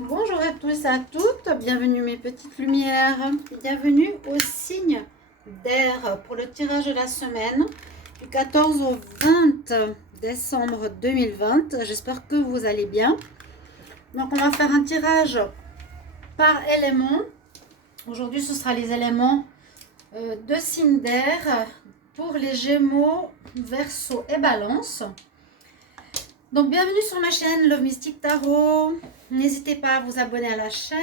Bonjour à tous et à toutes, bienvenue mes petites lumières, bienvenue au signe d'air pour le tirage de la semaine du 14 au 20 décembre 2020. J'espère que vous allez bien. Donc on va faire un tirage par élément. Aujourd'hui ce sera les éléments de signe d'air pour les Gémeaux, Verseau et Balance. Donc bienvenue sur ma chaîne Love Mystic Tarot. N'hésitez pas à vous abonner à la chaîne,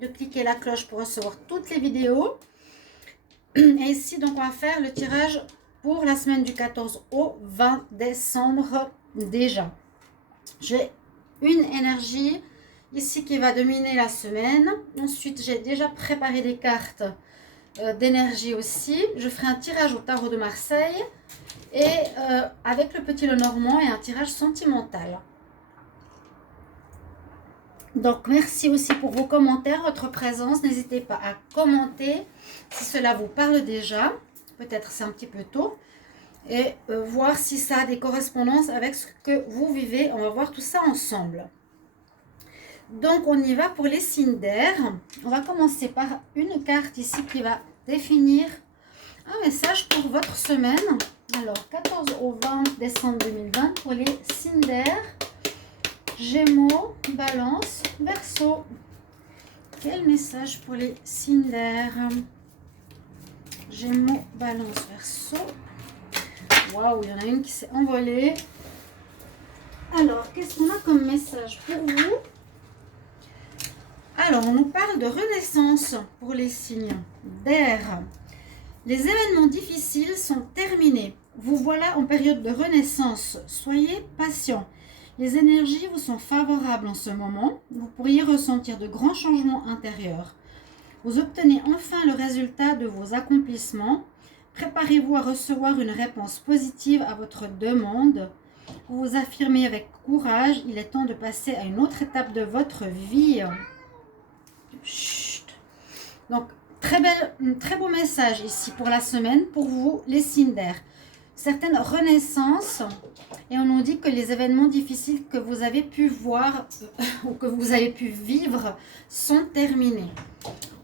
de cliquer la cloche pour recevoir toutes les vidéos. Et ici donc on va faire le tirage pour la semaine du 14 au 20 décembre déjà. J'ai une énergie ici qui va dominer la semaine. Ensuite j'ai déjà préparé des cartes d'énergie aussi. Je ferai un tirage au tarot de Marseille. Et avec le petit Lenormand et un tirage sentimental. Donc merci aussi pour vos commentaires, votre présence. N'hésitez pas à commenter si cela vous parle déjà. Peut-être c'est un petit peu tôt. Et voir si ça a des correspondances avec ce que vous vivez. On va voir tout ça ensemble. Donc on y va pour les signes d'air. On va commencer par une carte ici qui va définir un message pour votre semaine. Alors, 14 au 20 décembre 2020 pour les signes d'air, Gémeaux, Balance, Verseau. Quel message pour les signes d'air? Gémeaux, Balance, Verseau. Waouh, il y en a une qui s'est envolée. Alors, qu'est-ce qu'on a comme message pour vous? Alors, on nous parle de renaissance pour les signes d'air. Les événements difficiles sont terminés. Vous voilà en période de renaissance. Soyez patient. Les énergies vous sont favorables en ce moment. Vous pourriez ressentir de grands changements intérieurs. Vous obtenez enfin le résultat de vos accomplissements. Préparez-vous à recevoir une réponse positive à votre demande. Vous vous affirmez avec courage. Il est temps de passer à une autre étape de votre vie. Chut. Donc, très beau message ici pour la semaine, pour vous, les signes d'air. Certaines renaissances, et on nous dit que les événements difficiles que vous avez pu voir ou que vous avez pu vivre sont terminés.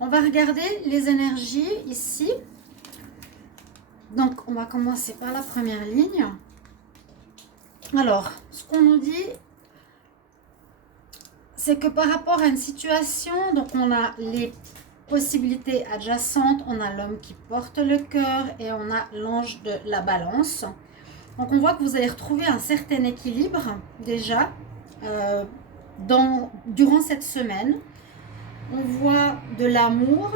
On va regarder les énergies ici. Donc, on va commencer par la première ligne. Alors, ce qu'on nous dit, c'est que par rapport à une situation, donc on a les possibilités adjacentes, on a l'homme qui porte le cœur et on a l'ange de la balance. Donc on voit que vous allez retrouver un certain équilibre déjà durant cette semaine. On voit de l'amour,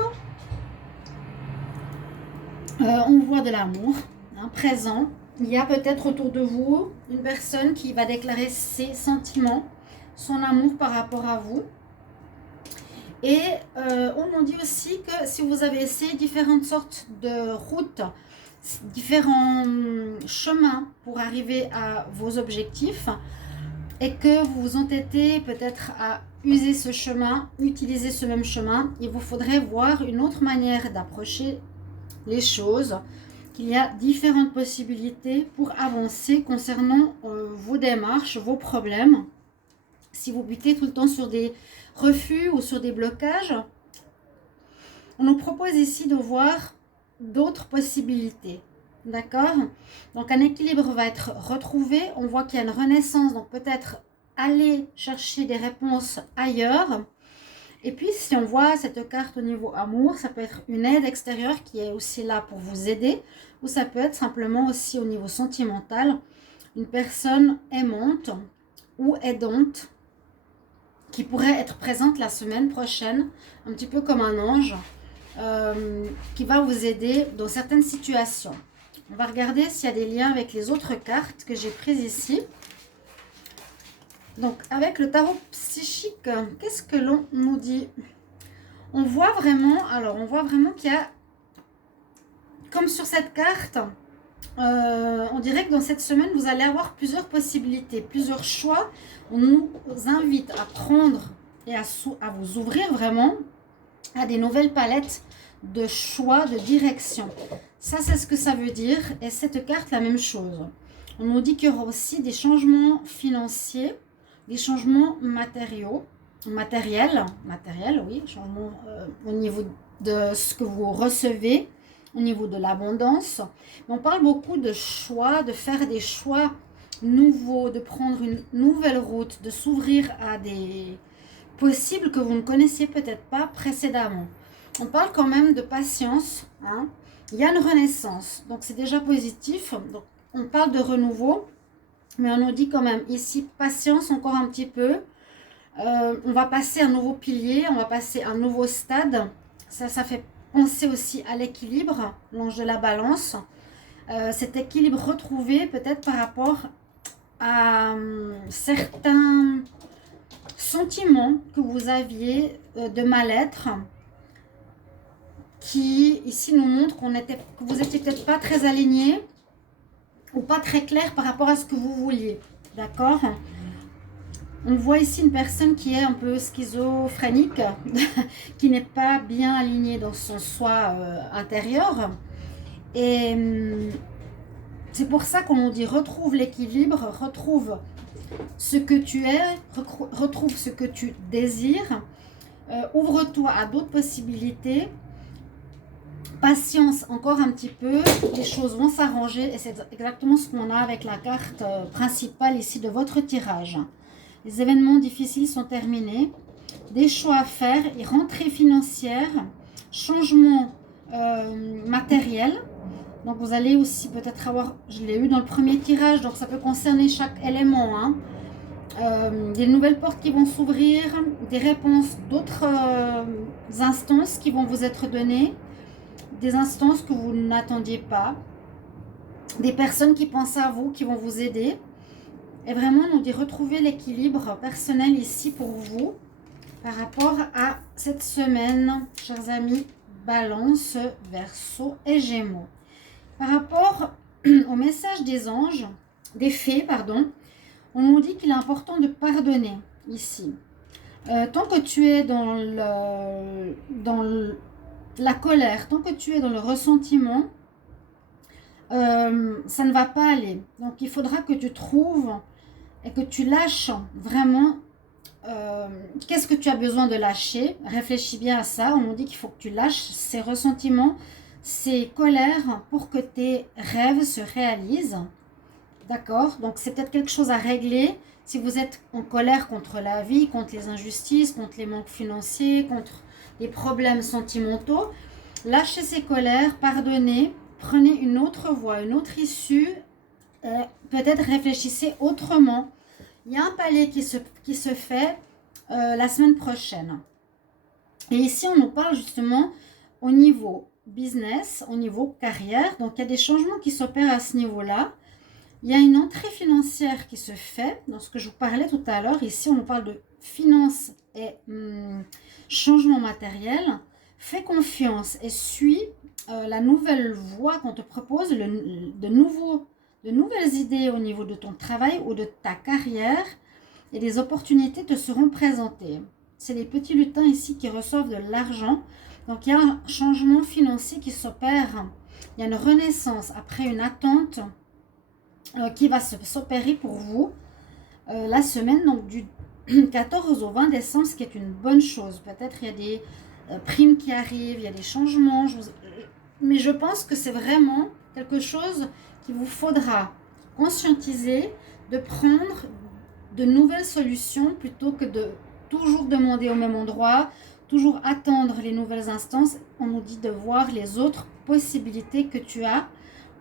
présent. Il y a peut-être autour de vous une personne qui va déclarer ses sentiments, son amour par rapport à vous. Et on nous dit aussi que si vous avez essayé différentes sortes de routes, différents chemins pour arriver à vos objectifs et que vous vous entêtez peut-être à user ce chemin, utiliser ce même chemin, il vous faudrait voir une autre manière d'approcher les choses, qu'il y a différentes possibilités pour avancer concernant vos démarches, vos problèmes. Si vous butez tout le temps sur des refus ou sur des blocages, on nous propose ici de voir d'autres possibilités. D'accord? Donc un équilibre va être retrouvé. On voit qu'il y a une renaissance, donc peut-être aller chercher des réponses ailleurs. Et puis si on voit cette carte au niveau amour, ça peut être une aide extérieure qui est aussi là pour vous aider, ou ça peut être simplement aussi au niveau sentimental, une personne aimante ou aidante qui pourrait être présente la semaine prochaine, un petit peu comme un ange, qui va vous aider dans certaines situations. On va regarder s'il y a des liens avec les autres cartes que j'ai prises ici. Donc, avec le tarot psychique, qu'est-ce que l'on nous dit? On voit vraiment qu'il y a, comme sur cette carte, on dirait que dans cette semaine, vous allez avoir plusieurs possibilités, plusieurs choix. On nous invite à prendre et à vous ouvrir vraiment à des nouvelles palettes de choix, de direction. Ça, c'est ce que ça veut dire. Et cette carte, la même chose. On nous dit qu'il y aura aussi des changements financiers, des changements matériaux. matériel, oui, changement au niveau de ce que vous recevez, au niveau de l'abondance. On parle beaucoup de choix, de faire des choix nouveaux, de prendre une nouvelle route, de s'ouvrir à des possibles que vous ne connaissiez peut-être pas précédemment. On parle quand même de patience, hein. Il y a une renaissance, donc c'est déjà positif. Donc, on parle de renouveau, mais on nous dit quand même ici patience encore un petit peu. On va passer un nouveau pilier, on va passer un nouveau stade. Ça fait penser aussi à l'équilibre, l'ange de la balance. Cet équilibre retrouvé peut-être par rapport à certains sentiments que vous aviez de mal-être, qui ici nous montre que vous étiez peut-être pas très aligné ou pas très clair par rapport à ce que vous vouliez. D'accord? On voit ici une personne qui est un peu schizophrénique, qui n'est pas bien alignée dans son soi intérieur. Et c'est pour ça qu'on nous dit retrouve l'équilibre, retrouve ce que tu es, retrouve ce que tu désires, ouvre-toi à d'autres possibilités. Patience encore un petit peu, les choses vont s'arranger et c'est exactement ce qu'on a avec la carte principale ici de votre tirage. Les événements difficiles sont terminés, des choix à faire, et rentrée financière, changement matériel. Donc vous allez aussi peut-être avoir, je l'ai eu dans le premier tirage, donc ça peut concerner chaque élément, hein. Des nouvelles portes qui vont s'ouvrir, des réponses d'autres instances qui vont vous être données, des instances que vous n'attendiez pas, des personnes qui pensent à vous, qui vont vous aider. Et vraiment, on nous dit retrouver l'équilibre personnel ici pour vous par rapport à cette semaine, chers amis, Balance, Verseau et Gémeaux. Par rapport au message des anges, des fées, pardon, on nous dit qu'il est important de pardonner ici. Tant que tu es dans la colère, tant que tu es dans le ressentiment, ça ne va pas aller. Donc, il faudra que tu trouves et que tu lâches vraiment qu'est-ce que tu as besoin de lâcher. Réfléchis bien à ça. On nous dit qu'il faut que tu lâches ces ressentiments, ces colères pour que tes rêves se réalisent. D'accord? Donc, c'est peut-être quelque chose à régler. Si vous êtes en colère contre la vie, contre les injustices, contre les manques financiers, contre les problèmes sentimentaux, lâchez ces colères, pardonnez, prenez une autre voie, une autre issue. Peut-être réfléchissez autrement. Il y a un palier qui se fait la semaine prochaine. Et ici, on nous parle justement au niveau business, au niveau carrière. Donc, il y a des changements qui s'opèrent à ce niveau-là. Il y a une entrée financière qui se fait. Dans ce que je vous parlais tout à l'heure, ici, on nous parle de finances et changement matériel. Fais confiance et suis la nouvelle voie qu'on te propose, de nouvelles idées au niveau de ton travail ou de ta carrière, et des opportunités te seront présentées. C'est les petits lutins ici qui reçoivent de l'argent. Donc, il y a un changement financier qui s'opère. Il y a une renaissance après une attente qui va s'opérer pour vous la semaine donc du 14 au 20 décembre, ce qui est une bonne chose. Peut-être il y a des primes qui arrivent, il y a des changements. Mais je pense que c'est vraiment quelque chose qu'il vous faudra conscientiser, de prendre de nouvelles solutions plutôt que de toujours demander au même endroit, toujours attendre les nouvelles instances. On nous dit de voir les autres possibilités que tu as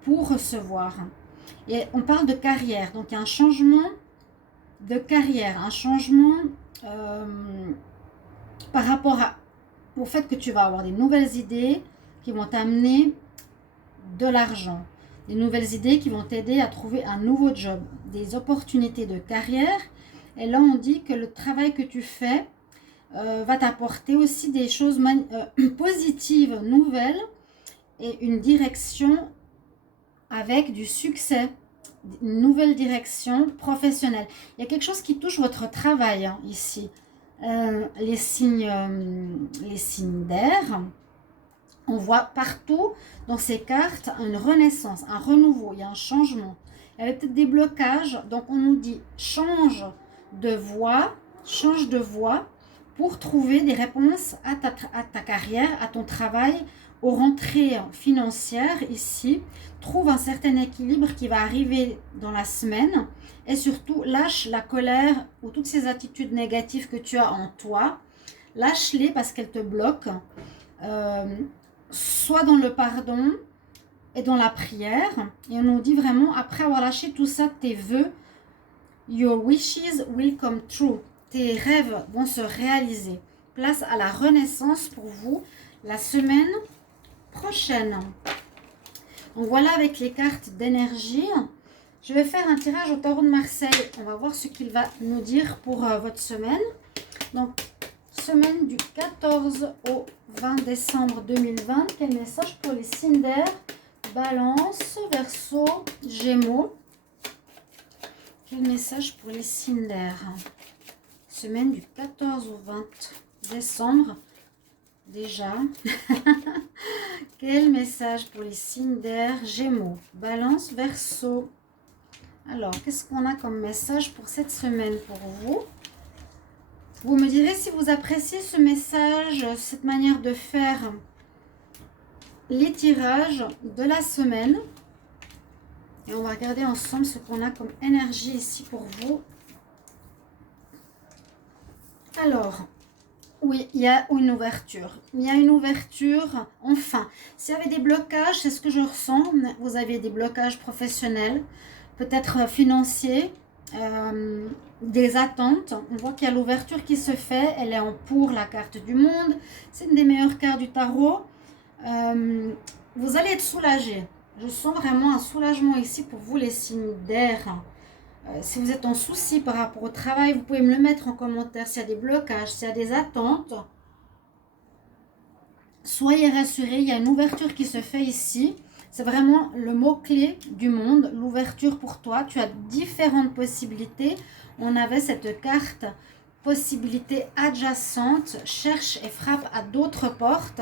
pour recevoir. Et on parle de carrière, donc il y a un changement de carrière, un changement par rapport au fait que tu vas avoir des nouvelles idées qui vont t'amener de l'argent, des nouvelles idées qui vont t'aider à trouver un nouveau job, des opportunités de carrière. Et là, on dit que le travail que tu fais va t'apporter aussi des choses positives, nouvelles, et une direction avec du succès, une nouvelle direction professionnelle. Il y a quelque chose qui touche votre travail hein, ici. Les signes d'air, on voit partout dans ces cartes une renaissance, un renouveau, il y a un changement. Il y avait peut-être des blocages, donc on nous dit change de voie pour trouver des réponses à ta carrière, à ton travail, aux rentrées financières ici. Trouve un certain équilibre qui va arriver dans la semaine et surtout lâche la colère ou toutes ces attitudes négatives que tu as en toi. Lâche-les parce qu'elles te bloquent. Sois dans le pardon et dans la prière. Et on nous dit vraiment, après avoir lâché tout ça, tes vœux, your wishes will come true. Tes rêves vont se réaliser. Place à la renaissance pour vous la semaine prochaine. Donc voilà avec les cartes d'énergie. Je vais faire un tirage au tarot de Marseille. On va voir ce qu'il va nous dire pour votre semaine. Donc, semaine du 14 au 20 décembre 2020. Quel message pour les signes d'air? Balance, Verseau, Gémeaux. Quel message pour les signes d'air? Semaine du 14 au 20 décembre. Déjà. Quel message pour les signes d'air? Gémeaux, Balance, Verseau. Alors, qu'est-ce qu'on a comme message pour cette semaine pour vous? Vous me direz si vous appréciez ce message, cette manière de faire les tirages de la semaine. Et on va regarder ensemble ce qu'on a comme énergie ici pour vous. Alors, oui, il y a une ouverture. Il y a une ouverture, enfin. S'il y avait des blocages, c'est ce que je ressens. Vous avez des blocages professionnels, peut-être financiers, des attentes. On voit qu'il y a l'ouverture qui se fait. Elle est en pour, la carte du monde. C'est une des meilleures cartes du tarot. Vous allez être soulagé. Je sens vraiment un soulagement ici pour vous les signes d'air. Si vous êtes en souci par rapport au travail, vous pouvez me le mettre en commentaire s'il y a des blocages, s'il y a des attentes. Soyez rassurés, il y a une ouverture qui se fait ici. C'est vraiment le mot-clé du monde, l'ouverture pour toi. Tu as différentes possibilités. On avait cette carte, possibilité adjacente. Cherche et frappe à d'autres portes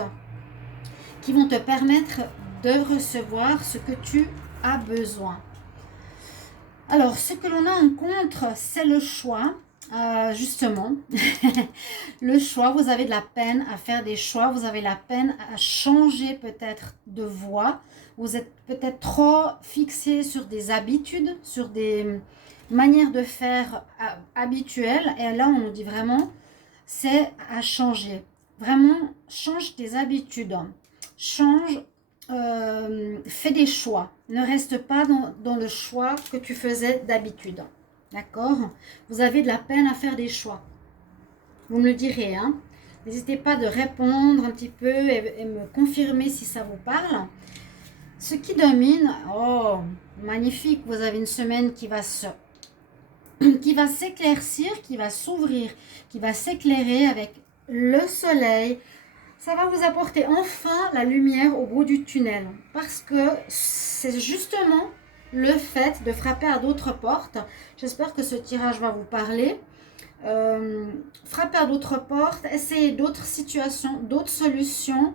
qui vont te permettre de recevoir ce que tu as besoin. Alors, ce que l'on a en contre, c'est le choix, justement. Le choix, vous avez de la peine à faire des choix, vous avez la peine à changer peut-être de voie. Vous êtes peut-être trop fixé sur des habitudes, sur des manières de faire habituelles. Et là, on nous dit vraiment, c'est à changer. Vraiment, change tes habitudes. Change, fais des choix. Ne reste pas dans le choix que tu faisais d'habitude. D'accord? Vous avez de la peine à faire des choix. Vous me le direz. Hein? N'hésitez pas de répondre un petit peu et me confirmer si ça vous parle. Ce qui domine, oh, magnifique. Vous avez une semaine qui va s'éclaircir, qui va s'ouvrir, qui va s'éclairer avec le soleil. Ça va vous apporter enfin la lumière au bout du tunnel. Parce que c'est justement le fait de frapper à d'autres portes. J'espère que ce tirage va vous parler. Frappez à d'autres portes, essayez d'autres situations, d'autres solutions.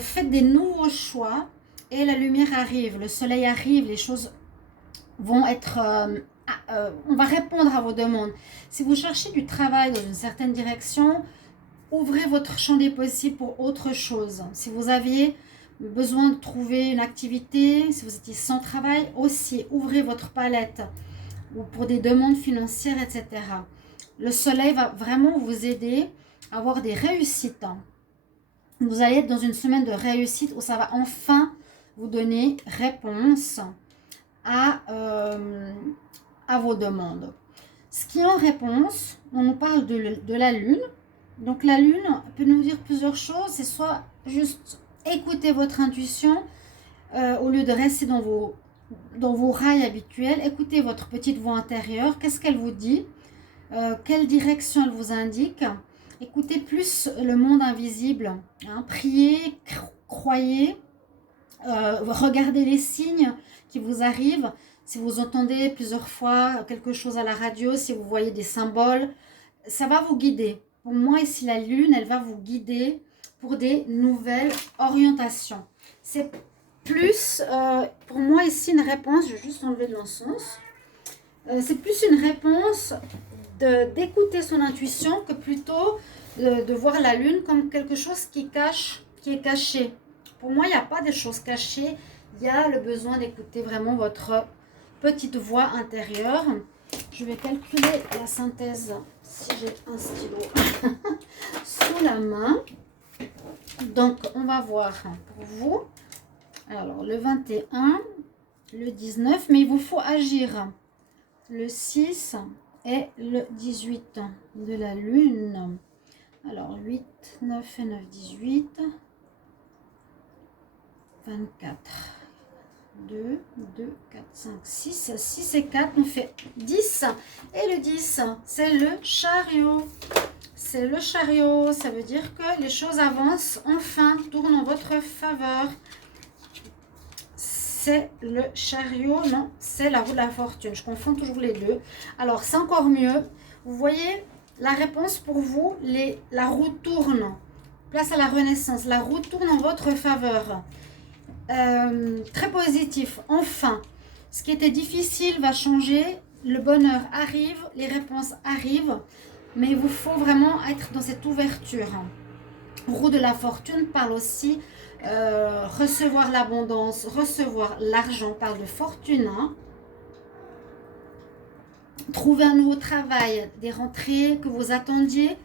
Faites des nouveaux choix. Et la lumière arrive, le soleil arrive, les choses vont être... on va répondre à vos demandes. Si vous cherchez du travail dans une certaine direction... Ouvrez votre champ des possibles pour autre chose. Si vous aviez besoin de trouver une activité, si vous étiez sans travail, aussi ouvrez votre palette ou pour des demandes financières, etc. Le soleil va vraiment vous aider à avoir des réussites. Vous allez être dans une semaine de réussite où ça va enfin vous donner réponse à vos demandes. Ce qui est en réponse, on nous parle de la lune. Donc la lune peut nous dire plusieurs choses. C'est soit juste écouter votre intuition au lieu de rester dans vos rails habituels. Écoutez votre petite voix intérieure. Qu'est-ce qu'elle vous dit? Quelle direction elle vous indique? Écoutez plus le monde invisible. Hein. Priez, croyez. Regardez les signes qui vous arrivent. Si vous entendez plusieurs fois quelque chose à la radio, si vous voyez des symboles, ça va vous guider. Pour moi, ici, la lune, elle va vous guider pour des nouvelles orientations. C'est plus, pour moi, ici, une réponse. Je vais juste enlever de l'encens. C'est plus une réponse d'écouter son intuition que plutôt de voir la lune comme quelque chose qui est caché. Pour moi, il n'y a pas de choses cachées. Il y a le besoin d'écouter vraiment votre petite voix intérieure. Je vais calculer la synthèse si j'ai un stylo sous la main. Donc, on va voir pour vous. Alors, le 21, le 19, mais il vous faut agir. Le 6 et le 18 de la lune. Alors, 8, 9 et 9, 18. 24. 2, 2, 4, 5, 6. 6 et 4 nous fait 10. Et le 10, c'est le chariot. C'est le chariot. Ça veut dire que les choses avancent, enfin, tournent en votre faveur. C'est le chariot, non, c'est la roue de la fortune. Je confonds toujours les deux. Alors, c'est encore mieux. Vous voyez, la réponse pour vous, la roue tourne. Place à la renaissance. La roue tourne en votre faveur. Très positif. Enfin, ce qui était difficile va changer. Le bonheur arrive, les réponses arrivent. Mais il vous faut vraiment être dans cette ouverture. Roue de la fortune parle aussi recevoir l'abondance, recevoir l'argent, parle de fortune. Hein. Trouver un nouveau travail, des rentrées que vous attendiez.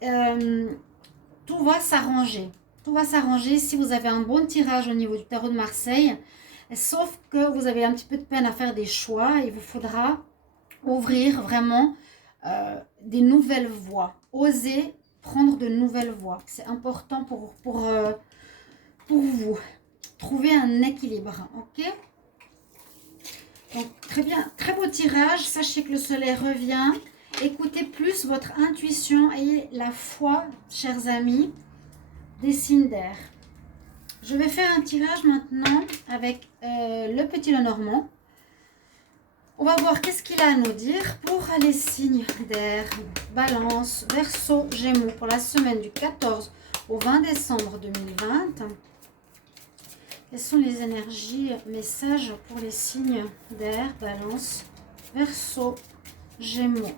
Tout va s'arranger. Tout va s'arranger si vous avez un bon tirage au niveau du tarot de Marseille. Sauf que vous avez un petit peu de peine à faire des choix. Il vous faudra ouvrir vraiment des nouvelles voies. Oser prendre de nouvelles voies. C'est important pour vous. Trouver un équilibre. Ok? Donc, très bien. Très beau tirage. Sachez que le soleil revient. Écoutez plus votre intuition. Ayez la foi, chers amis, des signes d'air. Je vais faire un tirage maintenant avec le petit Lenormand. On va voir qu'est-ce qu'il a à nous dire pour les signes d'air. Balance, Verseau, Gémeaux pour la semaine du 14 au 20 décembre 2020. Quelles sont les énergies, messages pour les signes d'air, Balance, Verseau, Gémeaux.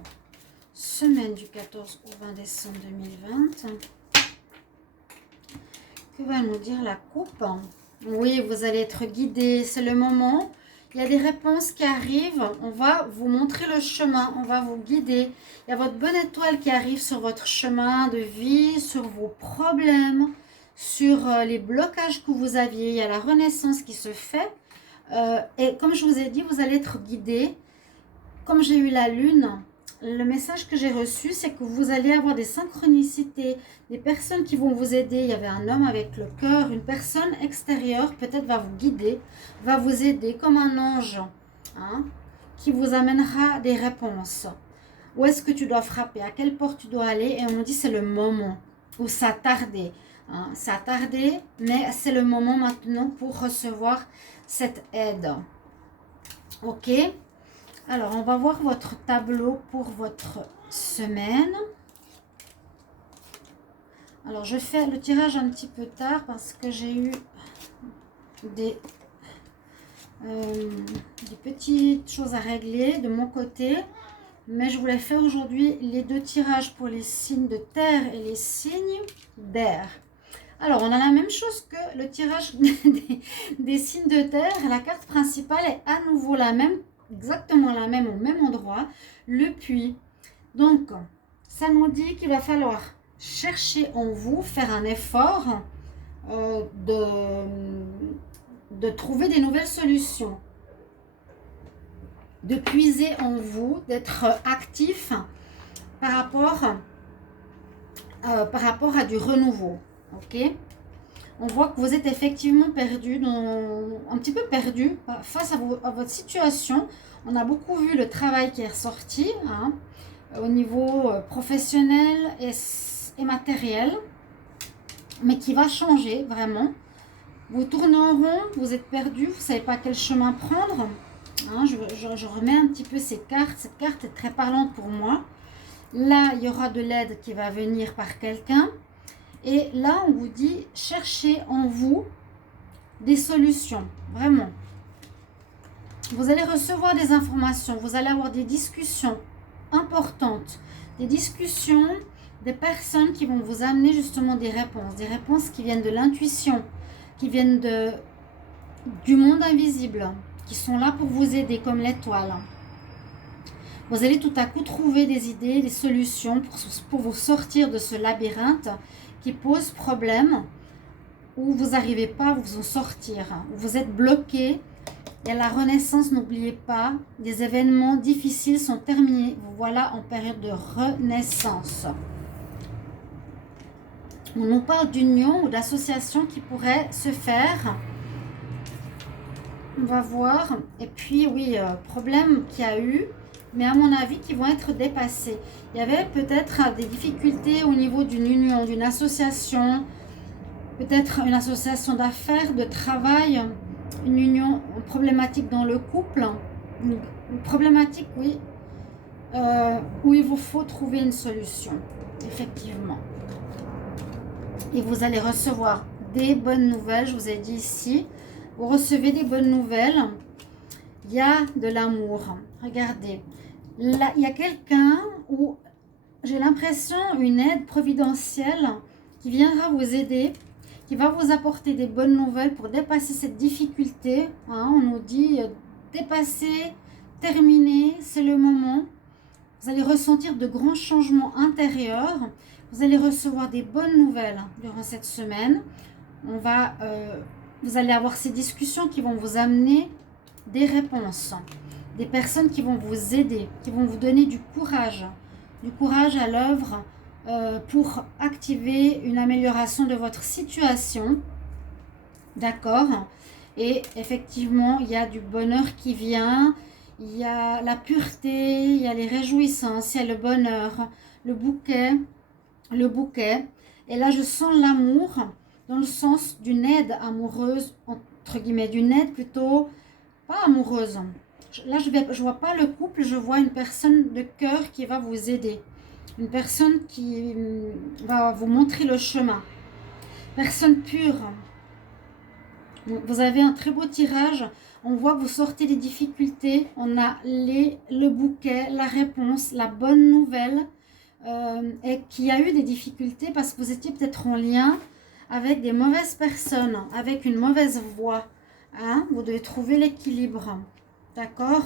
Semaine du 14 au 20 décembre 2020. Que va nous dire la coupe? Oui, vous allez être guidé, c'est le moment. Il y a des réponses qui arrivent. On va vous montrer le chemin, on va vous guider. Il y a votre bonne étoile qui arrive sur votre chemin de vie, sur vos problèmes, sur les blocages que vous aviez. Il y a la renaissance qui se fait. Et comme je vous ai dit, vous allez être guidé. Comme j'ai eu la lune, le message que j'ai reçu, c'est que vous allez avoir des synchronicités, des personnes qui vont vous aider. Il y avait un homme avec le cœur, une personne extérieure peut-être va vous guider, va vous aider comme un ange, hein, qui vous amènera des réponses. Où est-ce que tu dois frapper? À quelle porte tu dois aller? Et on dit c'est le moment où ça tardait. Hein, ça a tardé, mais c'est le moment maintenant pour recevoir cette aide. Ok? Alors, on va voir votre tableau pour votre semaine. Alors, je fais le tirage un petit peu tard parce que j'ai eu des petites choses à régler de mon côté. Mais je voulais faire aujourd'hui les deux tirages pour les signes de terre et les signes d'air. Alors, on a la même chose que le tirage des signes de terre. La carte principale est à nouveau la même. Exactement la même au même endroit, le puits. Donc, ça nous dit qu'il va falloir chercher en vous, faire un effort de trouver des nouvelles solutions, de puiser en vous, d'être actif par rapport à du renouveau. Ok? On voit que vous êtes effectivement perdu, un petit peu perdu face à votre situation. On a beaucoup vu le travail qui est ressorti hein, au niveau professionnel et matériel, mais qui va changer vraiment. Vous tournez en rond, vous êtes perdu, vous ne savez pas quel chemin prendre. Hein, je remets un petit peu ces cartes. Cette carte est très parlante pour moi. Là, il y aura de l'aide qui va venir par quelqu'un. Et là, on vous dit, cherchez en vous des solutions, vraiment. Vous allez recevoir des informations, vous allez avoir des discussions importantes, des discussions, des personnes qui vont vous amener justement des réponses qui viennent de l'intuition, qui viennent du monde invisible, qui sont là pour vous aider comme l'étoile. Vous allez tout à coup trouver des idées, des solutions pour vous sortir de ce labyrinthe qui pose problème, où vous n'arrivez pas à vous en sortir, où vous êtes bloqué. Et à la renaissance, n'oubliez pas, des événements difficiles sont terminés. Vous voilà en période de renaissance. On nous parle d'union ou d'association qui pourrait se faire. On va voir. Et puis, oui, problème qu'il y a eu, mais à mon avis, qui vont être dépassés. Il y avait peut-être des difficultés au niveau d'une union, d'une association, peut-être une association d'affaires, de travail, une union problématique dans le couple, une problématique, oui, où il vous faut trouver une solution, effectivement. Et vous allez recevoir des bonnes nouvelles, je vous ai dit ici, vous recevez des bonnes nouvelles, il y a de l'amour, regardez, là, il y a quelqu'un où j'ai l'impression une aide providentielle qui viendra vous aider, qui va vous apporter des bonnes nouvelles pour dépasser cette difficulté. Hein, on nous dit dépasser, terminer, c'est le moment. Vous allez ressentir de grands changements intérieurs. Vous allez recevoir des bonnes nouvelles durant cette semaine. Vous allez avoir ces discussions qui vont vous amener des réponses. Des personnes qui vont vous aider, qui vont vous donner du courage à l'œuvre, pour activer une amélioration de votre situation. D'accord? Et effectivement, il y a du bonheur qui vient, il y a la pureté, il y a les réjouissances, il y a le bonheur, le bouquet. Et là, je sens l'amour dans le sens d'une aide amoureuse, entre guillemets, d'une aide plutôt pas amoureuse. Là, je vois pas le couple, je vois une personne de cœur qui va vous aider. Une personne qui va vous montrer le chemin. Personne pure. Vous avez un très beau tirage. On voit que vous sortez des difficultés. On a le bouquet, la réponse, la bonne nouvelle. Et qu'il y a eu des difficultés parce que vous étiez peut-être en lien avec des mauvaises personnes, avec une mauvaise voie. Hein? Vous devez trouver l'équilibre. D'accord?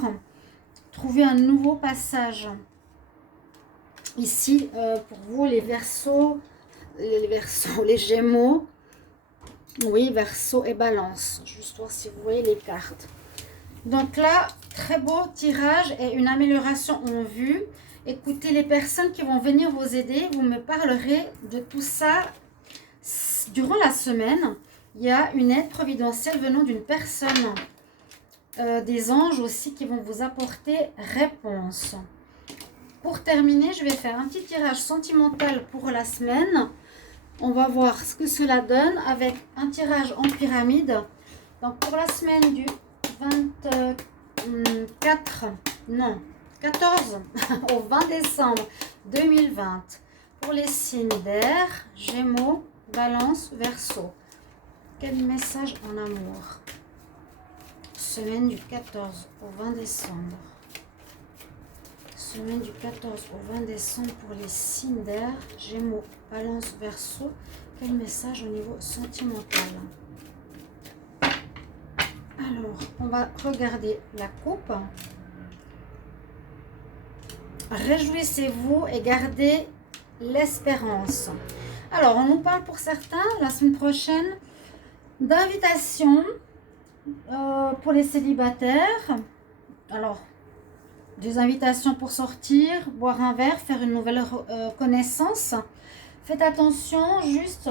Trouver un nouveau passage. Ici, pour vous, les Verseaux, les Gémeaux, oui, Verseau et Balance. Juste voir si vous voyez les cartes. Donc là, très beau tirage et une amélioration en vue. Écoutez les personnes qui vont venir vous aider. Vous me parlerez de tout ça durant la semaine. Il y a une aide providentielle venant d'une personne. Des anges aussi qui vont vous apporter réponse. Pour terminer, je vais faire un petit tirage sentimental pour la semaine. On va voir ce que cela donne avec un tirage en pyramide. Donc pour la semaine du 14 au 20 décembre 2020. Pour les signes d'air, Gémeaux, Balance, Verseau. Quel message en amour? Semaine du 14 au 20 décembre. Semaine du 14 au 20 décembre pour les signes d'air, Gémeaux, Balance, Verseau. Quel message au niveau sentimental? Alors, on va regarder la coupe. Réjouissez-vous et gardez l'espérance. Alors, on nous parle pour certains, la semaine prochaine, d'invitation pour les célibataires. Alors, des invitations pour sortir, boire un verre, faire une nouvelle connaissance. Faites attention, juste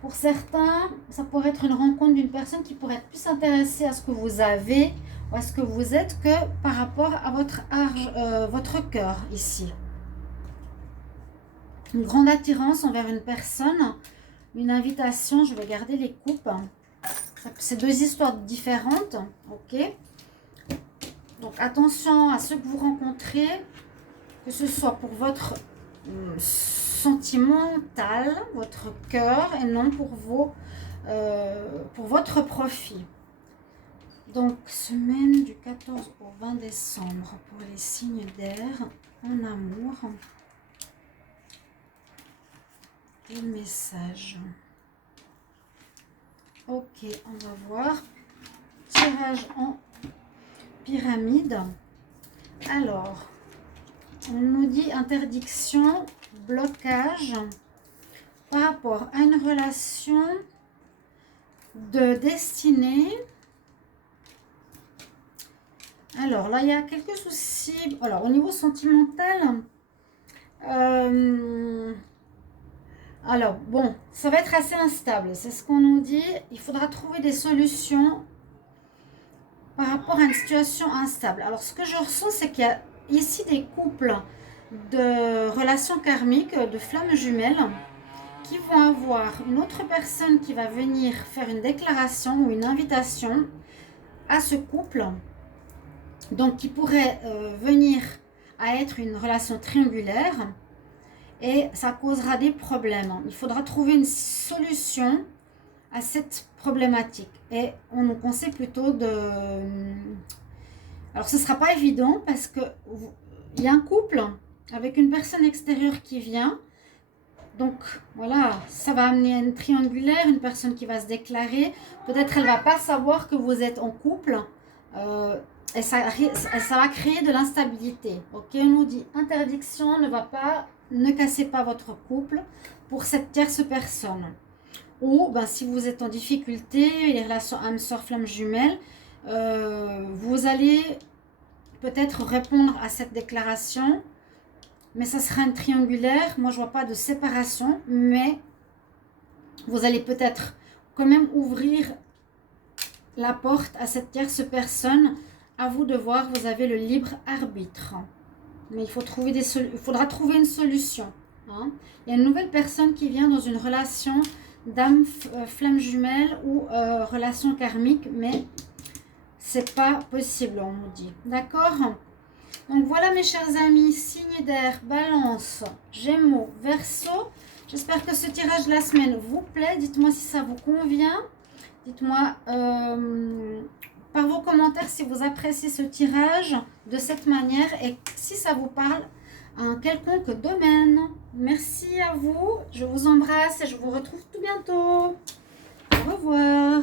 pour certains, ça pourrait être une rencontre d'une personne qui pourrait être plus intéressée à ce que vous avez ou à ce que vous êtes que par rapport à votre cœur ici. Une grande attirance envers une personne, une invitation, je vais garder les coupes. C'est deux histoires différentes, ok? Donc attention à ce que vous rencontrez, que ce soit pour votre sentimental, votre cœur, et non pour votre profit. Donc semaine du 14 au 20 décembre pour les signes d'air. en amour. Le message. Ok, on va voir. Tirage en pyramide. Alors, on nous dit interdiction, blocage par rapport à une relation de destinée. Alors là, il y a quelques soucis. Alors, au niveau sentimental, alors bon, ça va être assez instable. C'est ce qu'on nous dit. Il faudra trouver des solutions par rapport à une situation instable. Alors, ce que je ressens, c'est qu'il y a ici des couples de relations karmiques, de flammes jumelles, qui vont avoir une autre personne qui va venir faire une déclaration ou une invitation à ce couple. Donc, qui pourrait venir à être une relation triangulaire et ça causera des problèmes. Il faudra trouver une solution à cette problématique et on nous conseille plutôt de... Alors, ce ne sera pas évident parce que il y a un couple avec une personne extérieure qui vient. Donc, voilà, ça va amener une triangulaire, une personne qui va se déclarer. Peut-être elle ne va pas savoir que vous êtes en couple. Et ça va créer de l'instabilité. Ok, on nous dit interdiction, ne cassez pas votre couple pour cette tierce personne. Ou ben, si vous êtes en difficulté, les relations âme sœur flamme jumelle, vous allez peut-être répondre à cette déclaration, mais ça sera une triangulaire. Moi, je vois pas de séparation, mais vous allez peut-être quand même ouvrir la porte à cette tierce personne. À vous de voir, vous avez le libre arbitre. Mais il faudra trouver une solution. Hein. Il y a une nouvelle personne qui vient dans une relation d'âme flamme jumelle ou relation karmique, mais c'est pas possible, on nous dit. D'accord? Donc voilà mes chers amis, signe d'air, balance, gémeaux, verseau. J'espère que ce tirage de la semaine vous plaît. Dites-moi si ça vous convient. Dites-moi par vos commentaires si vous appréciez ce tirage de cette manière et si ça vous parle à un quelconque domaine. Merci à vous, je vous embrasse et je vous retrouve tout bientôt. Au revoir.